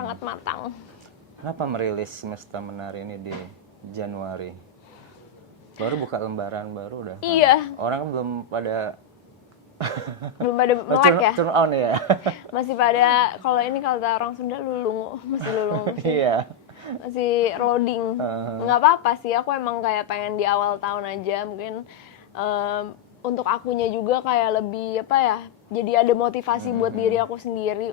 sangat matang. Kenapa merilis Semesta Menari ini di Januari? Baru buka lembaran baru udah. Iya. Orang kan belum pada melek ya. turn on ya. Masih pada kalau orang Sunda lulung, masih lulung. Iya. Masih loading. Nggak apa-apa sih, aku emang kayak pengen di awal tahun aja mungkin untuk akunya juga kayak lebih apa ya, jadi ada motivasi buat diri aku sendiri.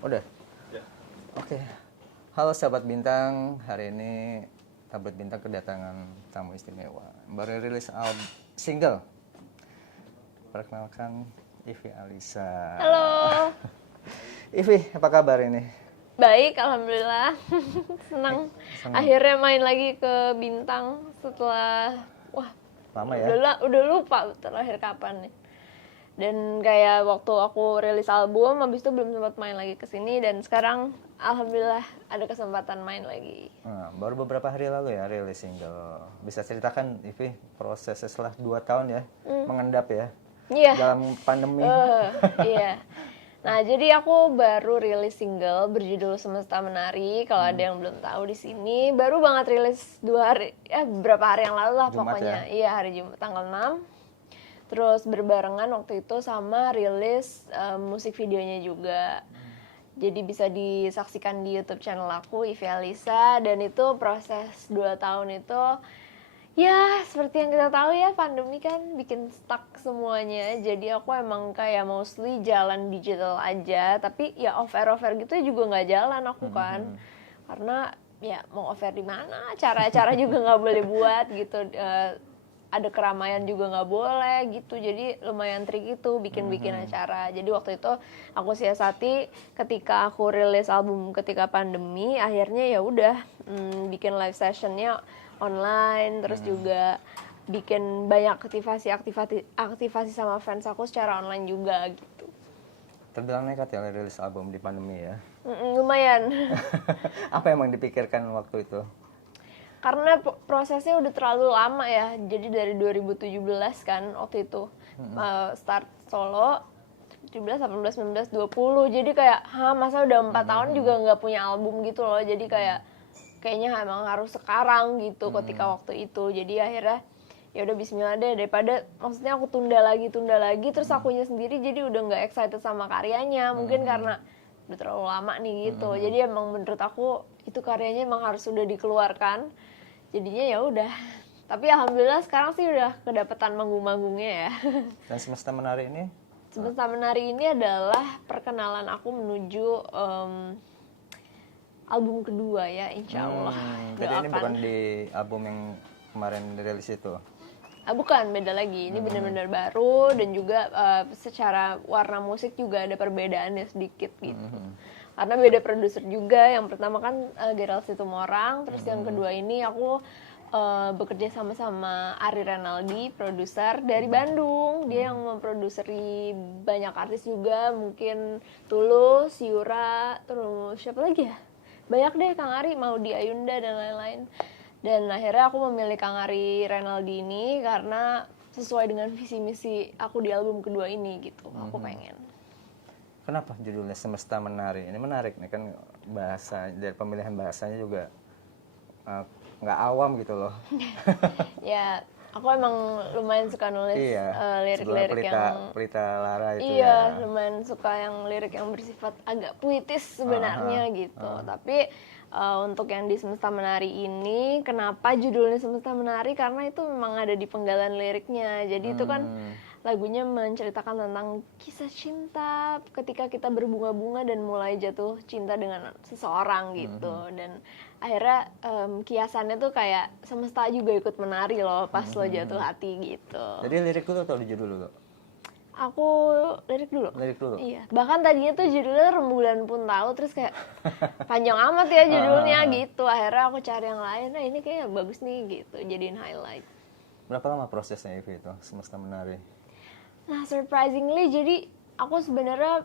Udah? Ya. Oke. Halo sahabat Bintang, hari ini Tablet Bintang kedatangan tamu istimewa. Baru rilis single. Perkenalkan Ivi Alisa. Halo. Ivi, apa kabar ini? Baik, alhamdulillah. Senang. Akhirnya main lagi ke Bintang setelah lama ya? Udah lupa terakhir kapan nih. Dan kayak waktu aku rilis album, habis itu belum sempat main lagi ke sini, dan sekarang alhamdulillah ada kesempatan main lagi. Baru beberapa hari lalu ya rilis single. Bisa ceritakan Ivi prosesnya setelah 2 tahun ya mengendap ya? Iya. Dalam pandemi. Iya. Nah, jadi aku baru rilis single berjudul Semesta Menari. Kalau ada yang belum tahu di sini, baru banget rilis beberapa hari yang lalu lah Jumat pokoknya. Ya? Iya, hari Jumat tanggal 6. Terus berbarengan waktu itu sama rilis musik videonya juga. Jadi bisa disaksikan di YouTube channel aku, Ivi Alisa. Dan itu proses 2 tahun itu, ya seperti yang kita tahu ya, pandemi kan bikin stuck semuanya. Jadi aku emang kayak mostly jalan digital aja. Tapi ya off-air gitu juga nggak jalan aku kan. Karena ya mau off-air di mana, cara-cara juga nggak boleh buat gitu. Ada keramaian juga nggak boleh gitu, jadi lumayan trik itu bikin acara. Jadi waktu itu aku siasati ketika aku rilis album ketika pandemi, akhirnya ya udah bikin live sessionnya online, terus juga bikin banyak aktivasi sama fans aku secara online juga gitu. Terbilang nekat ya rilis album di pandemi ya? Lumayan. Apa emang dipikirkan waktu itu? Karena prosesnya udah terlalu lama ya, jadi dari 2017 kan waktu itu start solo, 17, 18, 19, 20, jadi kayak masa udah 4 tahun juga nggak punya album gitu loh, jadi kayaknya emang harus sekarang gitu ketika waktu itu. Jadi akhirnya ya udah bismillah deh, daripada maksudnya aku tunda lagi terus akunya sendiri jadi udah nggak excited sama karyanya, mungkin karena udah terlalu lama nih gitu. Jadi emang menurut aku itu karyanya emang harus sudah dikeluarkan, jadinya ya udah. Tapi alhamdulillah sekarang sih udah kedapetan manggung-manggungnya ya. Dan Semesta Menari ini? Semesta Menari ini adalah perkenalan aku menuju album kedua ya, insya Allah. Jadi ini bukan di album yang kemarin dirilis itu? Bukan, beda lagi. Ini benar-benar baru, dan juga secara warna musik juga ada perbedaannya sedikit gitu. Karena beda produser juga. Yang pertama kan Gerald Situmorang, terus yang kedua ini aku bekerja sama Ari Renaldi, produser dari Bandung. Dia yang memproduseri banyak artis juga, mungkin Tulus, Yura, terus siapa lagi ya? Banyak deh, Kang Ari, Maudy Ayunda, dan lain-lain. Dan akhirnya aku memilih Kang Ari Renaldi ini karena sesuai dengan visi misi aku di album kedua ini gitu. Aku pengen. Kenapa judulnya Semesta Menari? Ini menarik nih kan, bahasa dari pemilihan bahasanya juga nggak awam gitu loh. Ya, aku emang lumayan suka nulis lirik-lirik yang Pelita Lara itu ya. Iya, lumayan suka yang lirik yang bersifat agak puitis sebenarnya gitu. Tapi untuk yang di Semesta Menari ini, kenapa judulnya Semesta Menari? Karena itu memang ada di penggalan liriknya. Jadi itu kan lagunya menceritakan tentang kisah cinta ketika kita berbunga-bunga dan mulai jatuh cinta dengan seseorang gitu. Dan akhirnya kiasannya tuh kayak semesta juga ikut menari loh pas lo jatuh hati gitu. Jadi lirik dulu atau judul dulu? Aku lirik dulu. Lirik dulu? Iya. Bahkan tadinya tuh judulnya Rembulan Pun Tahu, terus kayak panjang amat ya judulnya gitu. Akhirnya aku cari yang lain, nah ini kayaknya bagus nih gitu, jadiin highlight. Berapa lama prosesnya Ivi itu, Semesta Menari? Nah, surprisingly, jadi aku sebenarnya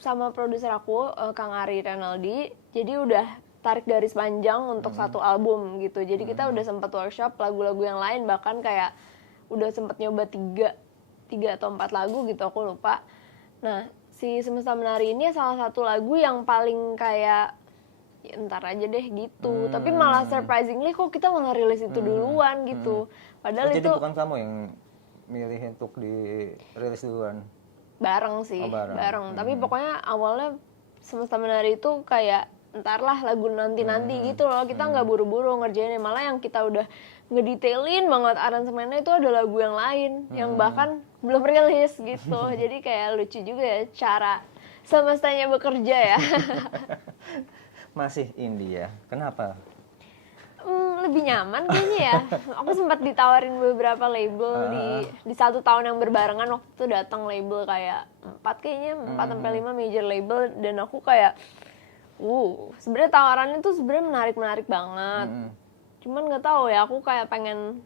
sama produser aku Kang Ari Renaldi, jadi udah tarik garis panjang untuk satu album gitu. Jadi kita udah sempat workshop lagu-lagu yang lain, bahkan kayak udah sempat nyoba tiga atau 4 lagu gitu, aku lupa. Nah, si Semesta Menari ini salah satu lagu yang paling kayak ya, ntar aja deh gitu. Tapi malah surprisingly kok kita malah rilis itu duluan gitu. Padahal itu jadi bukan kamu yang milih untuk dirilis duluan? Bareng sih, Oh, bareng. Tapi pokoknya awalnya Semesta Menari itu kayak entarlah lagu nanti-nanti gitu loh. Kita nggak buru-buru ngerjainnya, malah yang kita udah ngedetailin banget aransemennya itu ada lagu yang lain yang bahkan belum rilis gitu. Jadi kayak lucu juga ya cara semestanya bekerja ya. Masih indie ya, kenapa? Lebih nyaman kayaknya ya. Aku sempat ditawarin beberapa label di 1 tahun yang berbarengan. Waktu itu datang label kayak 4 sampai 5 major label, dan aku kayak sebenarnya tawarannya tuh sebenarnya menarik banget. Cuman nggak tahu ya, aku kayak pengen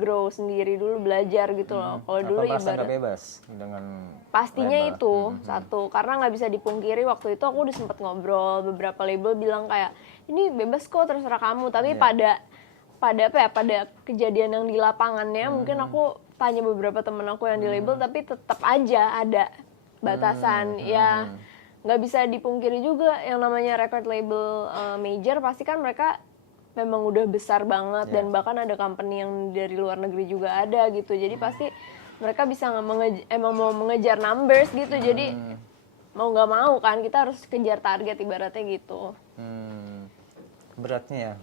grow sendiri dulu, belajar gitu loh. Kalau dulu merasa nggak ibarat bebas dengan pastinya label? itu satu, karena nggak bisa dipungkiri waktu itu aku udah sempet ngobrol, beberapa label bilang kayak ini bebas kok, terserah kamu. Tapi pada kejadian yang di lapangannya mungkin aku tanya beberapa temen aku yang di label, tapi tetap aja ada batasan. Ya nggak bisa dipungkiri juga yang namanya record label major pasti kan mereka memang udah besar banget, dan bahkan ada company yang dari luar negeri juga ada gitu. Jadi pasti mereka bisa emang mau mengejar numbers gitu. Jadi mau nggak mau kan kita harus kejar target ibaratnya gitu. Beratnya ya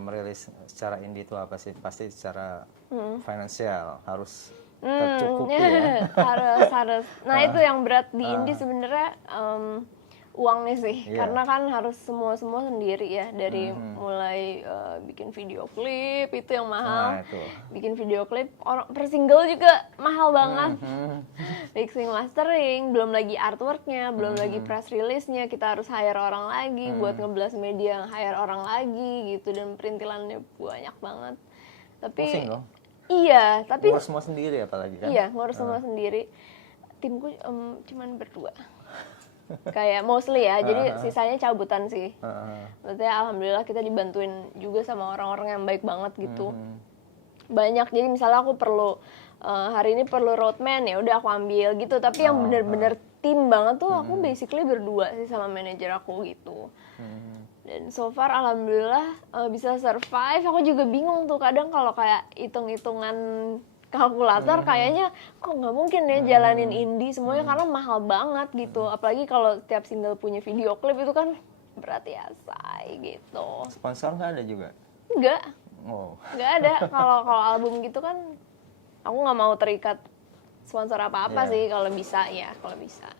merilis secara indie itu apa sih? Pasti secara finansial harus tercukupi ya. harus. Nah itu yang berat di indie sebenarnya, uangnya sih, karena kan harus semua sendiri ya, dari mulai bikin video klip itu yang mahal, bikin video klip per single juga mahal banget, mixing mastering, belum lagi artworknya, belum lagi press release-nya, kita harus hire orang lagi buat ngeblas media, hire orang lagi gitu, dan perintilannya banyak banget. Tapi pusing loh. Iya, tapi ngurus semua sendiri apalagi kan? Iya, ngurus semua sendiri. Timku cuman berdua. Kayak mostly ya, jadi sisanya cabutan sih. Maksudnya alhamdulillah kita dibantuin juga sama orang-orang yang baik banget gitu. Banyak, jadi misalnya aku perlu hari ini perlu roadman, ya udah aku ambil gitu. Tapi yang bener-bener tim banget tuh aku basically berdua sih sama manajer aku gitu. Dan so far alhamdulillah bisa survive. Aku juga bingung tuh kadang kalau kayak hitung-hitungan kalkulator kayaknya kok nggak mungkin ya jalanin indie semuanya, karena mahal banget gitu. Apalagi kalau setiap single punya video klip itu kan berarti ya say gitu. Sponsor nggak ada juga? Nggak ada. Kalau album gitu kan aku nggak mau terikat sponsor apa-apa sih kalau bisa ya, kalau bisa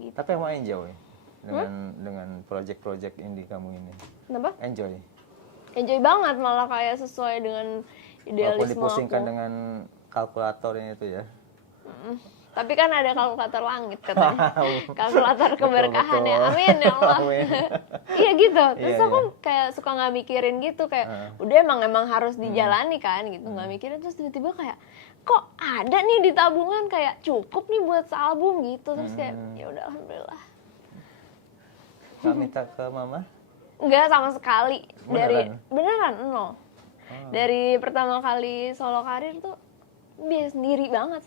gitu. Tapi emang enjoy dengan project-project indie kamu ini? Kenapa? Enjoy banget, malah kayak sesuai dengan idealisme aku. Dipusingkan aku dengan kalkulator ini itu ya. Tapi kan ada kalkulator langit katanya. Kalkulator keberkahan ya. Amin ya Allah. Iya gitu. Terus aku kayak suka nggak mikirin gitu, kayak udah emang harus dijalani kan gitu, nggak mikirin. Terus tiba-tiba kayak kok ada nih di tabungan, kayak cukup nih buat sealbum gitu. Terus kayak ya udah alhamdulillah. Nggak minta ke mama? Enggak sama sekali. Beneran? Nol. Dari pertama kali solo karir tuh dia sendiri banget.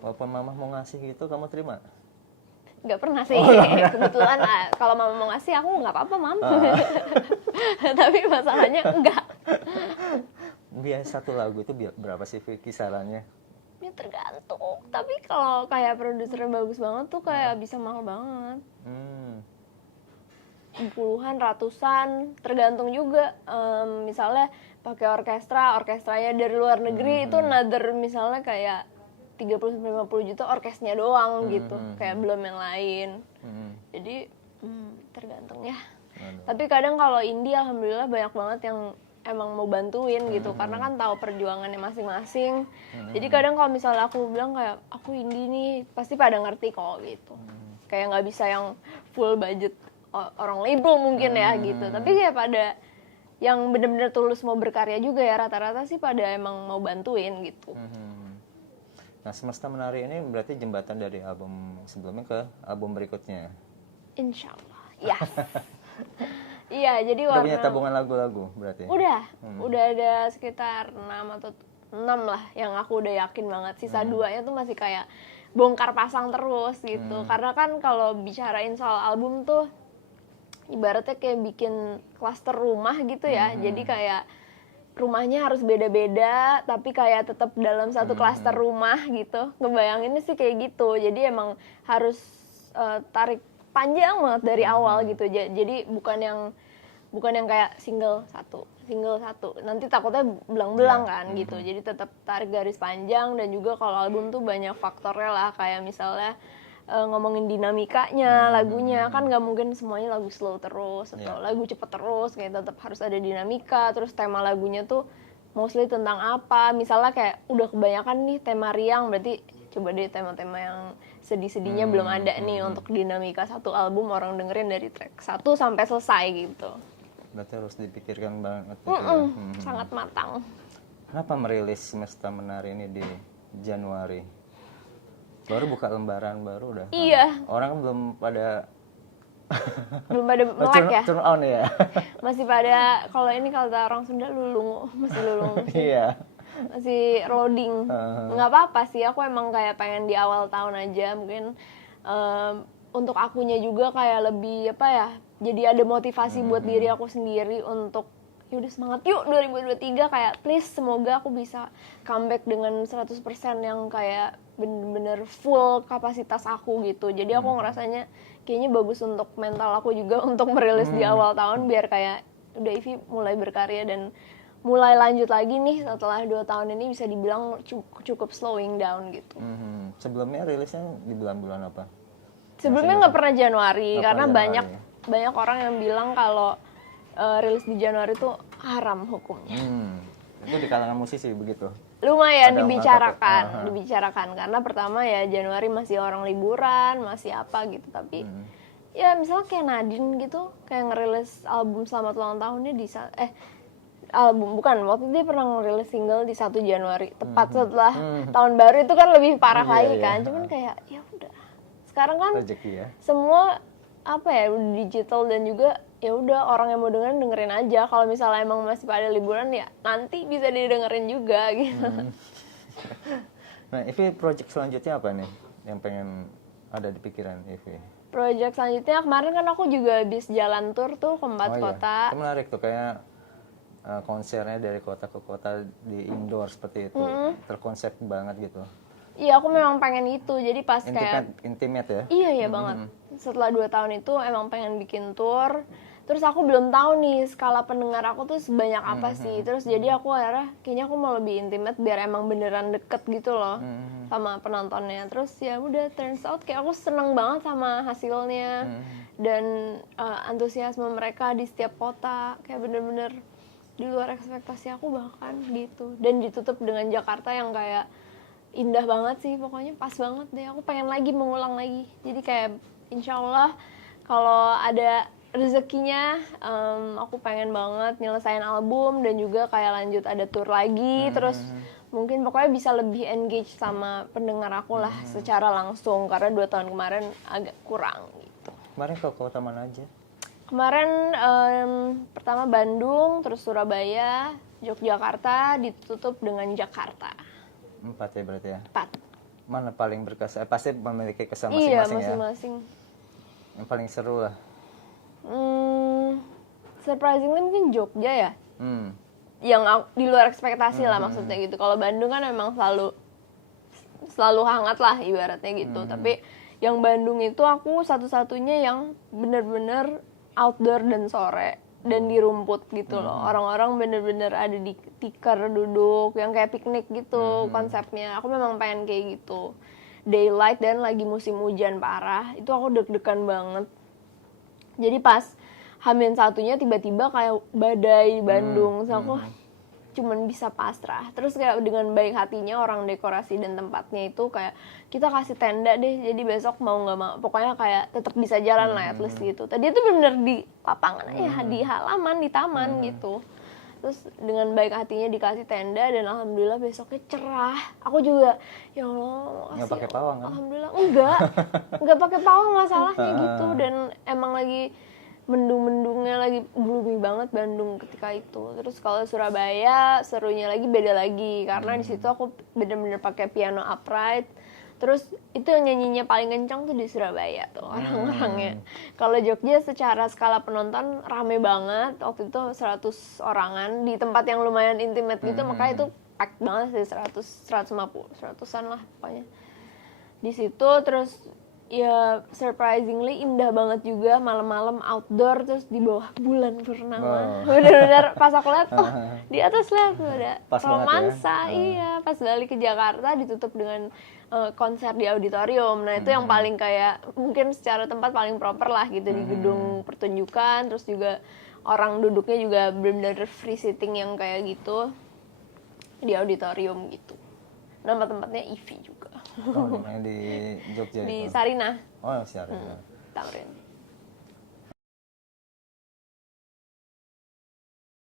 Walaupun mama mau ngasih gitu, kamu terima? Nggak pernah sih. Kebetulan kalau mama mau ngasih aku nggak apa-apa mam. Tapi masalahnya enggak. Biaya satu lagu itu berapa sih kisarannya? Ya tergantung. Tapi kalau kayak produsernya bagus banget tuh kayak bisa mahal banget. Puluhan, ratusan, tergantung juga. Misalnya pakai orkestranya dari luar negeri itu another, misalnya kayak 30-50 juta orkesnya doang gitu, kayak belum yang lain. Jadi tergantung ya. Tapi kadang kalau indie alhamdulillah banyak banget yang emang mau bantuin gitu, karena kan tahu perjuangannya masing-masing. Jadi kadang kalau misalnya aku bilang kayak aku indie nih, pasti pada ngerti kok gitu. Kayak nggak bisa yang full budget orang label mungkin ya gitu. Tapi kayak pada yang benar-benar tulus mau berkarya juga ya, rata-rata sih pada emang mau bantuin gitu. Nah, Semesta Menari ini berarti jembatan dari album sebelumnya ke album berikutnya. Insya Allah, yes. Iya, jadi Udah punya warna tabungan lagu-lagu berarti? udah ada sekitar 6 atau 6 lah yang aku udah yakin banget. Sisa 2-nya tuh masih kayak bongkar pasang terus gitu. Karena kan kalau bicarain soal album tuh ibaratnya kayak bikin klaster rumah gitu ya. Jadi kayak rumahnya harus beda-beda tapi kayak tetap dalam satu klaster rumah gitu. Ngebayanginnya sih kayak gitu. Jadi emang harus tarik panjang banget dari awal gitu. Jadi bukan yang kayak single satu nanti takutnya belang-belang kan gitu. Jadi tetap tarik garis panjang. Dan juga kalau album tuh banyak faktornya lah, kayak misalnya ngomongin dinamikanya lagunya, kan nggak mungkin semuanya lagu slow terus atau lagu cepet terus, kayak tetap harus ada dinamika. Terus tema lagunya tuh mostly tentang apa, misalnya kayak udah kebanyakan nih tema riang, berarti coba deh tema-tema yang sedih-sedihnya belum ada nih untuk dinamika satu album orang dengerin dari track 1 sampai selesai gitu. Berarti harus dipikirkan banget gitu Sangat matang. Kenapa merilis Semesta Menari ini di Januari? Baru buka lembaran baru udah. Iya. Orang belum pada melek ya. Turn on ya. Masih pada, kalau ini kata orang Sunda lulung, masih lulung. Iya. Masih loading. Nggak apa-apa sih, aku emang kayak pengen di awal tahun aja mungkin untuk akunya juga kayak lebih apa ya, jadi ada motivasi buat diri aku sendiri untuk yaudah semangat yuk 2023, kayak please semoga aku bisa comeback dengan 100% yang kayak bener-bener full kapasitas aku gitu. Jadi aku ngerasanya kayaknya bagus untuk mental aku juga untuk merilis di awal tahun, biar kayak udah Ivy mulai berkarya dan mulai lanjut lagi nih setelah 2 tahun ini, bisa dibilang cukup slowing down gitu. Sebelumnya rilisnya di bulan-bulan apa? Sebelumnya nggak pernah Januari, karena banyak orang yang bilang kalau rilis di Januari itu haram hukumnya. Itu di kalangan musisi begitu? Lumayan dibicarakan karena pertama ya Januari masih orang liburan, masih apa gitu. Tapi ya misalnya kayak Nadine gitu, kayak ngerilis album Selamat Ulang Tahunnya di album, bukan, waktu dia pernah ngerilis single di 1 Januari tepat setelah tahun baru, itu kan lebih parah lagi kan. Cuman kayak ya udah, sekarang kan rezeki ya. Semua apa ya udah digital, dan juga ya udah orang yang mau dengerin aja. Kalau misalnya emang masih pada liburan ya nanti bisa didengerin juga gitu. Nah, Ivy project selanjutnya apa nih yang pengen ada di pikiran Ivy? Project selanjutnya, kemarin kan aku juga habis jalan tour tuh ke 4 kota. Itu menarik tuh, kayak konsernya dari kota ke kota di indoor seperti itu. Terkonsep banget gitu. Iya, aku memang pengen itu. Jadi pas kayak intimate ya? Iya banget. Setelah 2 tahun itu emang pengen bikin tour. Terus aku belum tahu nih skala pendengar aku tuh sebanyak apa sih. Terus jadi aku akhirnya kayaknya aku mau lebih intimate biar emang beneran deket gitu loh sama penontonnya. Terus ya udah, turns out kayak aku seneng banget sama hasilnya. Dan antusiasme mereka di setiap kota kayak bener-bener di luar ekspektasi aku bahkan gitu. Dan ditutup dengan Jakarta yang kayak indah banget sih, pokoknya pas banget deh. Aku pengen lagi mengulang lagi. Jadi kayak insya Allah kalau ada rezekinya, aku pengen banget nyelesain album dan juga kayak lanjut ada tour lagi. Terus mungkin pokoknya bisa lebih engage sama pendengar aku lah secara langsung, karena 2 tahun kemarin agak kurang gitu. Kemarin ke kota mana aja? Kemarin pertama Bandung, terus Surabaya, Yogyakarta, ditutup dengan Jakarta. 4 ya berarti ya? 4. Mana paling berkesan? Pasti memiliki kesan Iya, masing-masing ya? masing-masing. Yang paling seru lah? Surprisingly mungkin Jogja ya. Yang di luar ekspektasi lah maksudnya gitu. Kalau Bandung kan emang selalu hangat lah ibaratnya gitu. Tapi yang Bandung itu aku satu-satunya yang bener-bener outdoor dan sore dan di rumput gitu loh. Orang-orang bener-bener ada di tikar duduk yang kayak piknik gitu konsepnya. Aku memang pengen kayak gitu. Daylight dan lagi musim hujan parah, itu aku deg-degan banget. Jadi pas H-1-nya tiba-tiba kayak badai Bandung. So aku cuman bisa pasrah. Terus kayak dengan baik hatinya orang dekorasi dan tempatnya itu kayak kita kasih tenda deh, jadi besok mau nggak mau pokoknya kayak tetap bisa jalan lah at least gitu. Tadi itu bener-bener di lapangan ya, di halaman, di taman gitu. Terus dengan baik hatinya dikasih tenda dan alhamdulillah besoknya cerah. Aku juga ya Allah, Nggak pakai pawang kan? Alhamdulillah enggak pakai pawang masalahnya gitu, dan emang lagi mendung-mendungnya, lagi gloomy banget Bandung ketika itu. Terus kalau Surabaya serunya lagi beda lagi karena di situ aku bener-bener pakai piano upright. Terus itu yang nyanyinya paling kencang tuh di Surabaya tuh orang-orangnya. Kalau Jogja secara skala penonton rame banget. Waktu itu 100 orangan di tempat yang lumayan intimate gitu, makanya itu packed banget sih, 150, 100-an lah pokoknya. Di situ terus ya surprisingly indah banget juga, malam-malam outdoor terus di bawah bulan purnama. Bener-bener pas aku lihat, oh di atas lihat udah Pas romansa, banget ya. iya. Pas balik ke Jakarta ditutup dengan konser di auditorium. Nah itu yang paling kayak mungkin secara tempat paling proper lah gitu, di gedung pertunjukan. Terus juga orang duduknya juga bener-bener free sitting yang kayak gitu di auditorium gitu. Nama tempatnya Ivy juga. Oh, namanya di Jogja Di itu. Sarinah, Oh, Sarinah. Tamrin.